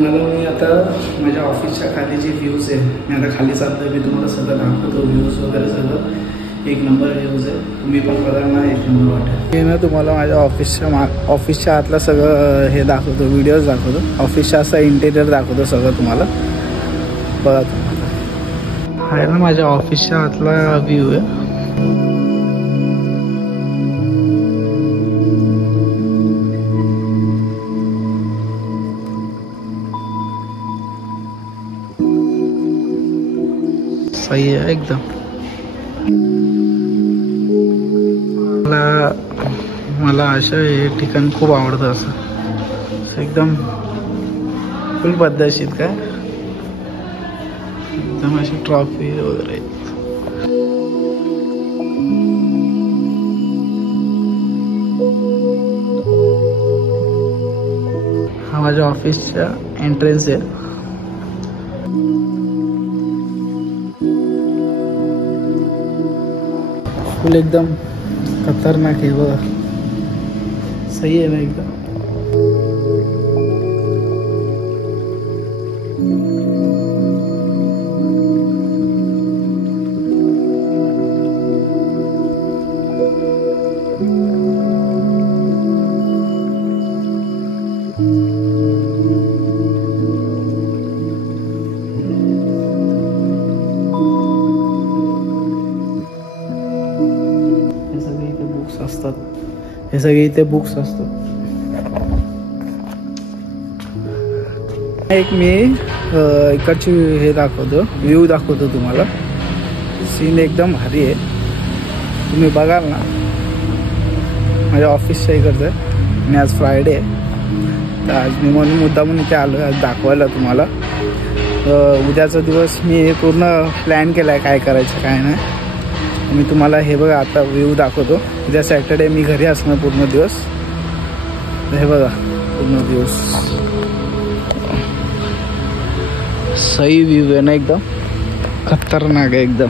मला मी आता माझ्या ऑफिसच्या खाली जे व्ह्यूज आहे, मी आता खाली चालतोय, मी तुम्हाला सगळं दाखवतो. व्ह्यूज वगैरे सगळं एक नंबर व्ह्यूज आहे. तुम्ही पण बघा ना, एक नंबर वाटेल. मी ना तुम्हाला माझ्या ऑफिसच्या आतला सगळं हे दाखवतो, व्हिडिओज दाखवतो. ऑफिसच्या असं इंटेरियर दाखवतो सगळं तुम्हाला. बघा तुम्हाला आहे ना माझ्या ऑफिसच्या आतला व्ह्यू आहे. सही आहे एकदम. मला अशा हे ठिकाण खूप आवडतं. असं एकदम फुल पद्धतशीर काय एकदम अशी ट्रॉफी वगैरे. हा माझ्या ऑफिसचा एंट्रन्स आहे. फुल एकदम खतरनाक आहे बघा. सही आहे ना एकदम. हे सगळे इथे बुक्स असतात. एक मी इकडची हे दाखवतो, व्ह्यू दाखवतो तुम्हाला. सीन एकदम भारी आहे, तुम्ही बघाल ना. माझ्या ऑफिसच्या इकडचं आणि आज फ्रायडे आहे, तर आज मी म्हणून मुद्दामून इथे आलो आज दाखवायला तुम्हाला. उद्याचा दिवस मी पूर्ण प्लॅन केला आहे काय करायचं काय नाही. मी तुम्हाला हे बघा आता व्ह्यू दाखवतो. उद्या सॅटर्डे मी घरी असणार पूर्ण दिवस. हे बघा पूर्ण दिवस सही व्ह्यू आहे ना, एकदम खतरनाक आहे एकदम.